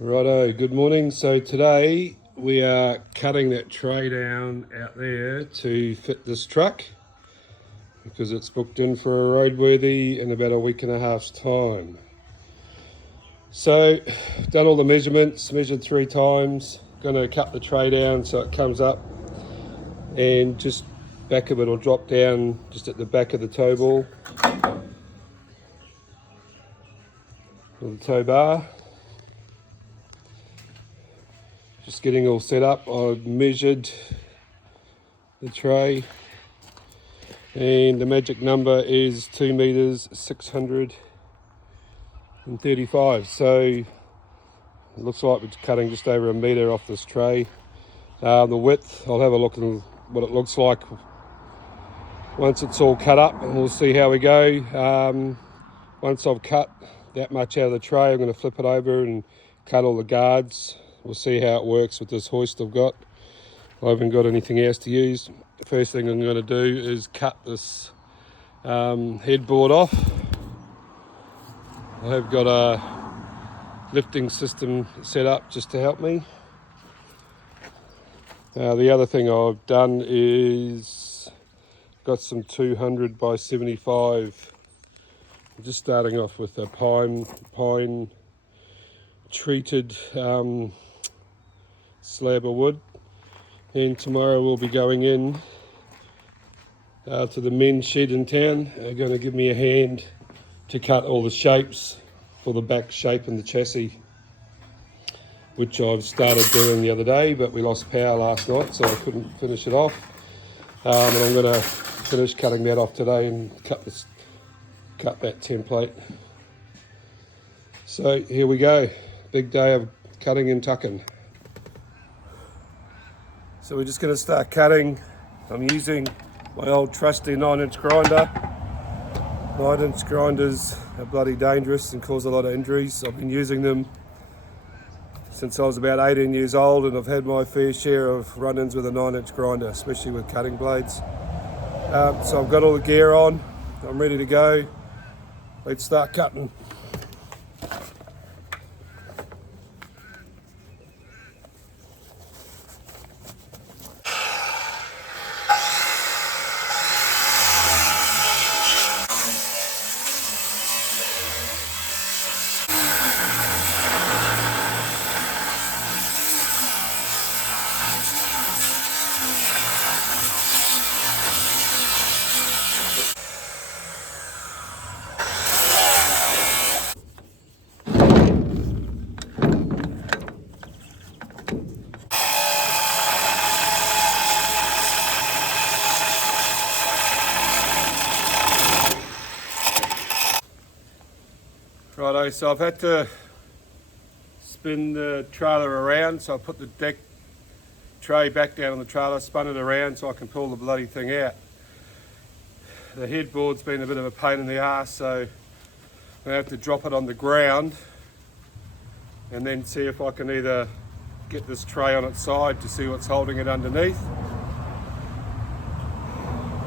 Righto, good morning. So today we are cutting that tray down out there to fit this truck because it's booked in for a roadworthy in about a week and a half's time. So done all the measurements, measured 3 times, going to cut the tray down so it comes up and just back of it will drop down just at the back of the toe ball or the toe bar. Just getting all set up. I've measured the tray and the magic number is 2 meters 635. So it looks like we're cutting just over a meter off this tray. The width, I'll have a look at what it looks like once it's all cut up and we'll see how we go. Once I've cut that much out of the tray, I'm going to flip it over and cut all the guards. We'll see how it works with this hoist I've got. I haven't got anything else to use. The first thing I'm going to do is cut this headboard off. I have got a lifting system set up just to help me. The other thing I've done is got some 200 by 75. I'm just starting off with a pine treated slab of wood, and tomorrow we'll be going in to the men's shed in town. They're going to give me a hand to cut all the shapes for the back shape and the chassis, which I've started doing the other day, but we lost power last night so I couldn't finish it off. And I'm going to finish cutting that off today and cut that template. So here we go, big day of cutting and tucking. So we're just going to start cutting. I'm using my old trusty 9-inch grinder. 9-inch grinders are bloody dangerous and cause a lot of injuries. I've been using them since I was about 18 years old, and I've had my fair share of run-ins with a 9-inch grinder, especially with cutting blades. So I've got all the gear on, I'm ready to go. Let's start cutting. Righto, so I've had to spin the trailer around, so I put the deck tray back down on the trailer, spun it around so I can pull the bloody thing out. The headboard's been a bit of a pain in the ass, so I have to drop it on the ground and then see if I can either get this tray on its side to see what's holding it underneath,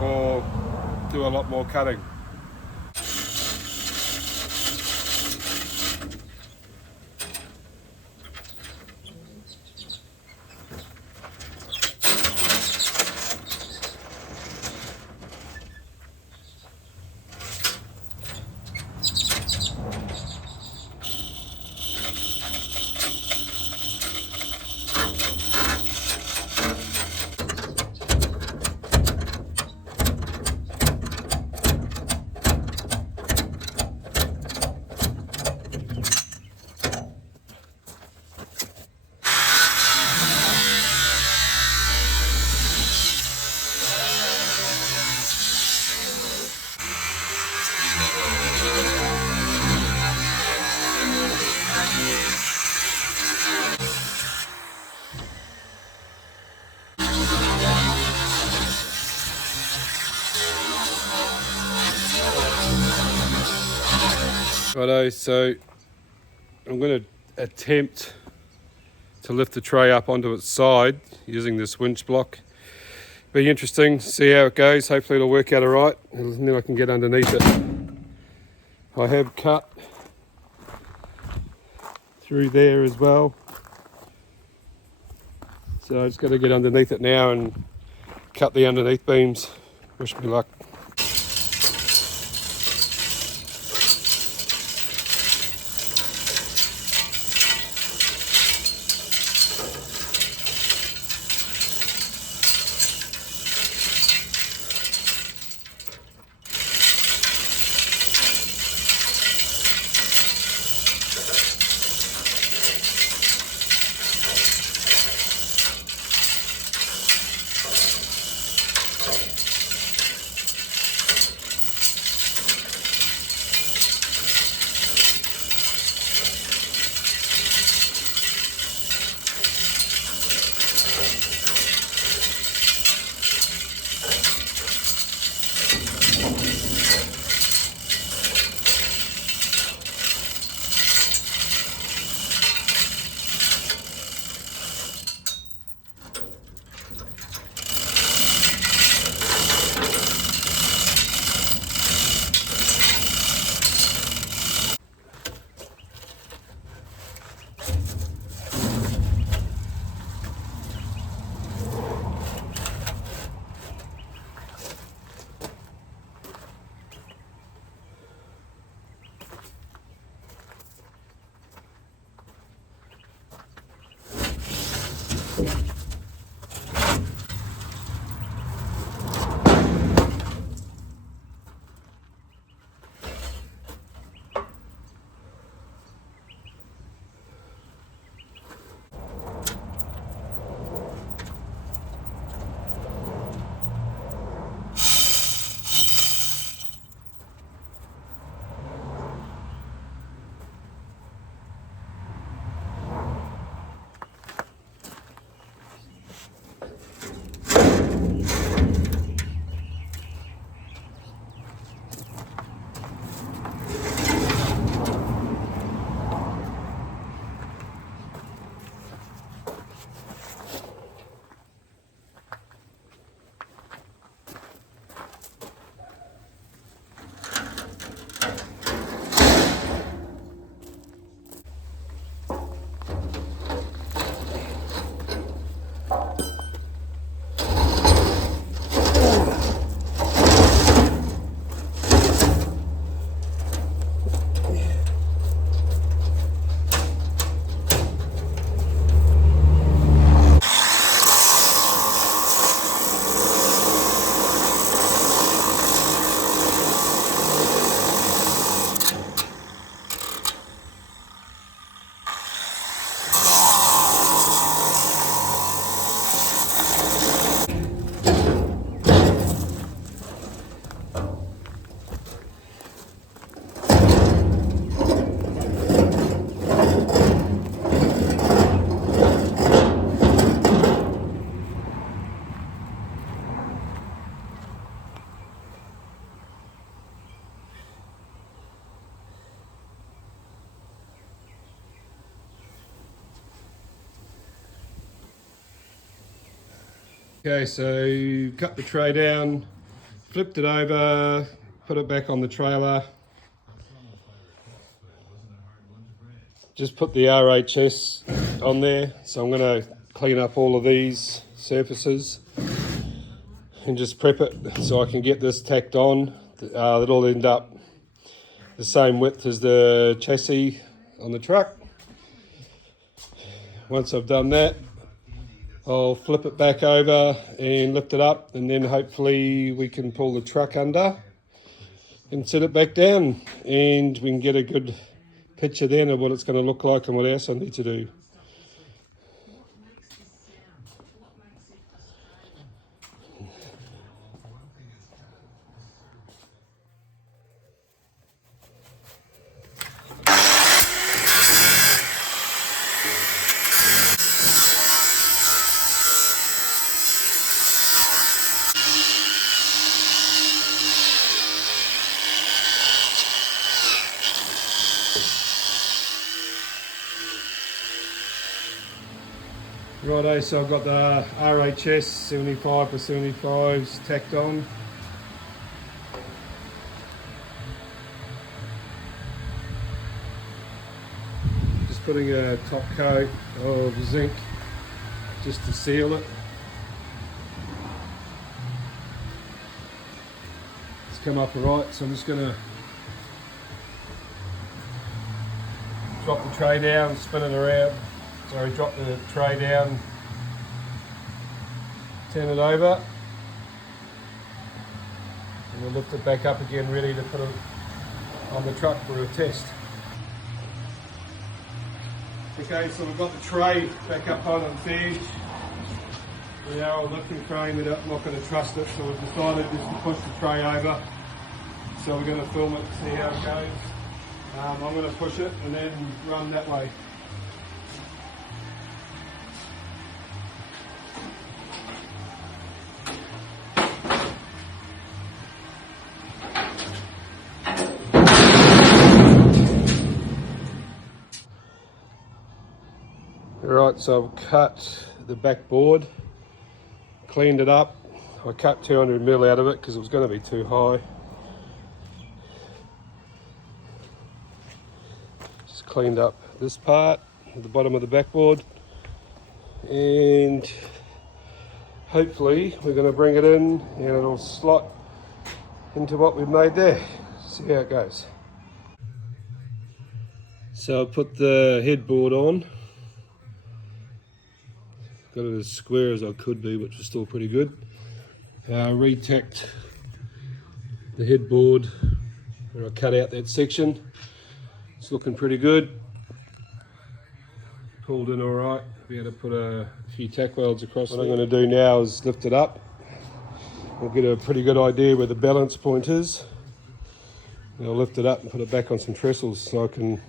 or do a lot more cutting. Righto, so I'm going to attempt to lift the tray up onto its side using this winch block. Be interesting, see how it goes. Hopefully it'll work out alright, and then I can get underneath it. I have cut through there as well. So I just got to get underneath it now and cut the underneath beams. Wish me luck. Okay, so cut the tray down, flipped it over, put it back on the trailer. Just put the RHS on there, so I'm going to clean up all of these surfaces and just prep it so I can get this tacked on. It'll end up the same width as the chassis on the truck. Once I've done that, I'll flip it back over and lift it up, and then hopefully we can pull the truck under and set it back down, and we can get a good picture then of what it's going to look like and what else I need to do. Righto, so I've got the RHS 75 for 75s tacked on. Just putting a top coat of zinc just to seal it. It's come up alright, so I'm just going to drop the tray down, spin it around. Sorry, drop the tray down, turn it over, and we'll lift it back up again, ready to put it on the truck for a test. Okay, so we've got the tray back up on its edge. With our old lifting crane, we're not going to trust it, so we've decided just to push the tray over. So we're going to film it, see how it goes. I'm going to push it and then run that way. Alright, so I've cut the back board, cleaned it up. I cut 200mm out of it because it was going to be too high. Just cleaned up this part, the bottom of the backboard, and hopefully we're going to bring it in and it'll slot into what we've made there. See how it goes. So I put the headboard on. Got it as square as I could be, which was still pretty good. Re-tacked the headboard where I cut out that section. It's looking pretty good. Pulled in alright. Be able to put a few tack welds across. What I'm going to do now is lift it up. I'll get a pretty good idea where the balance point is. And I'll lift it up and put it back on some trestles so I can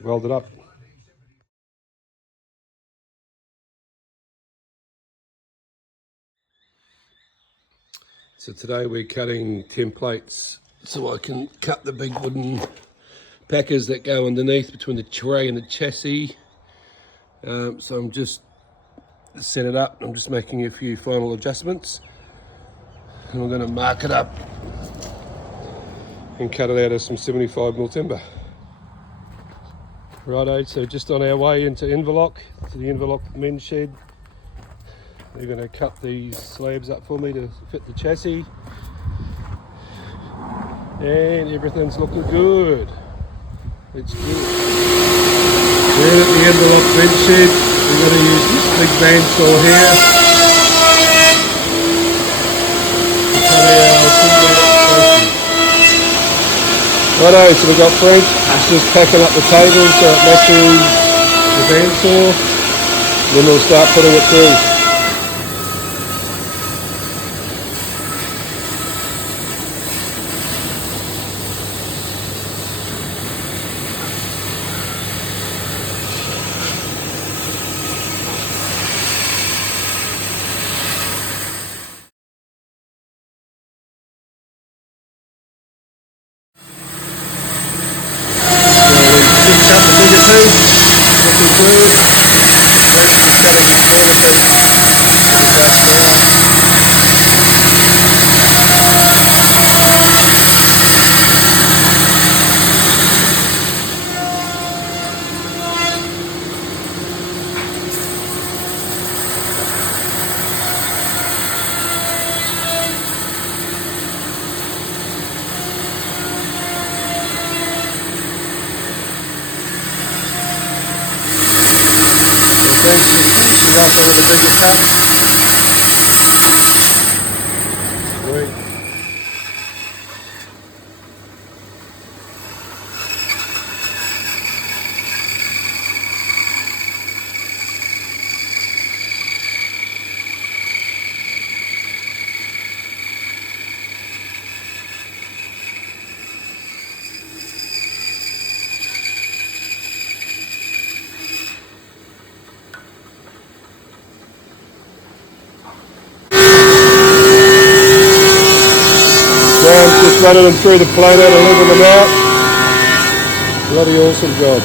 weld it up. So today we're cutting templates so I can cut the big wooden packers that go underneath between the tray and the chassis. So I'm just set it up. I'm just making a few final adjustments, and we're going to mark it up and cut it out of some 75mm timber. Righto, so just on our way into Inverloch, to the Inverloch men's shed. They're going to cut these slabs up for me to fit the chassis, and everything's looking good. It's good. We're at the Inverloch men's shed. We're going to use this big bandsaw here to cut our timber chassis. Righto, so we've got Frank. He's just packing up the table so it matches the bandsaw. Then we'll start putting it through. Cut the bigger piece, looking good. Frank's just cutting the smaller piece. Thanks for finishing off one of the bigger cuts. Sweet. Just running them through the planer to level them out. Bloody awesome job.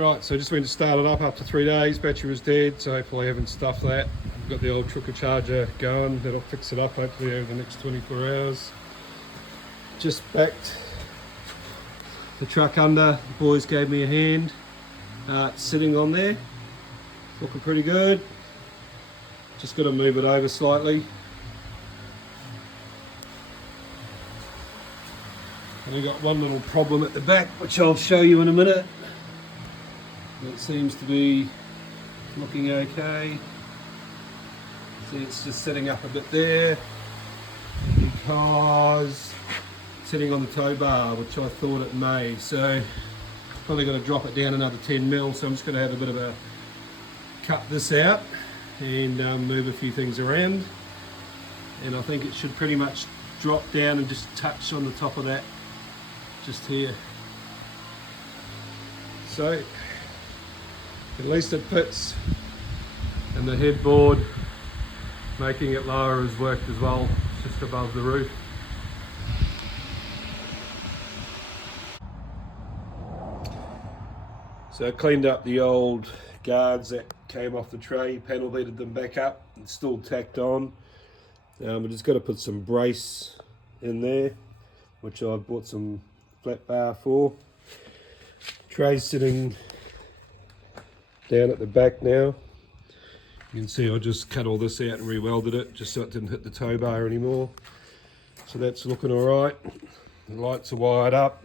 Right, so just went to start it up after 3 days. Battery was dead, so hopefully I haven't stuffed that. I've got the old trickle charger going. That'll fix it up hopefully over the next 24 hours. Just backed the truck under. The boys gave me a hand. It's sitting on there, looking pretty good. Just got to move it over slightly. And we've got one little problem at the back, which I'll show you in a minute. It seems to be looking okay. See, it's just sitting up a bit there because it's sitting on the tow bar, which I thought it may. So probably got to drop it down another 10 mil. So I'm just going to have a bit of a cut this out and move a few things around. And I think it should pretty much drop down and just touch on the top of that, just here. So at least it fits, and the headboard, making it lower, has worked as well. It's just above the roof. So I cleaned up the old guards that came off the tray, panel beaded them back up. It's still tacked on. We just got to put some brace in there, which I've bought some flat bar for. Tray's sitting down at the back now. You can see I just cut all this out and re-welded it just so it didn't hit the tow bar anymore. So that's looking all right. The lights are wired up.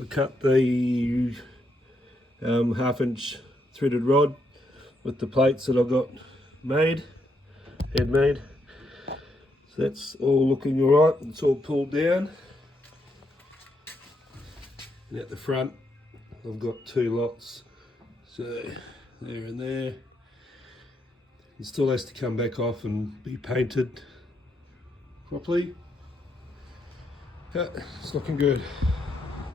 I cut the 1/2 inch threaded rod with the plates that I got had made. So that's all looking all right. It's all pulled down. And at the front, I've got 2 lots. So there and there. It still has to come back off and be painted properly. Yeah, it's looking good.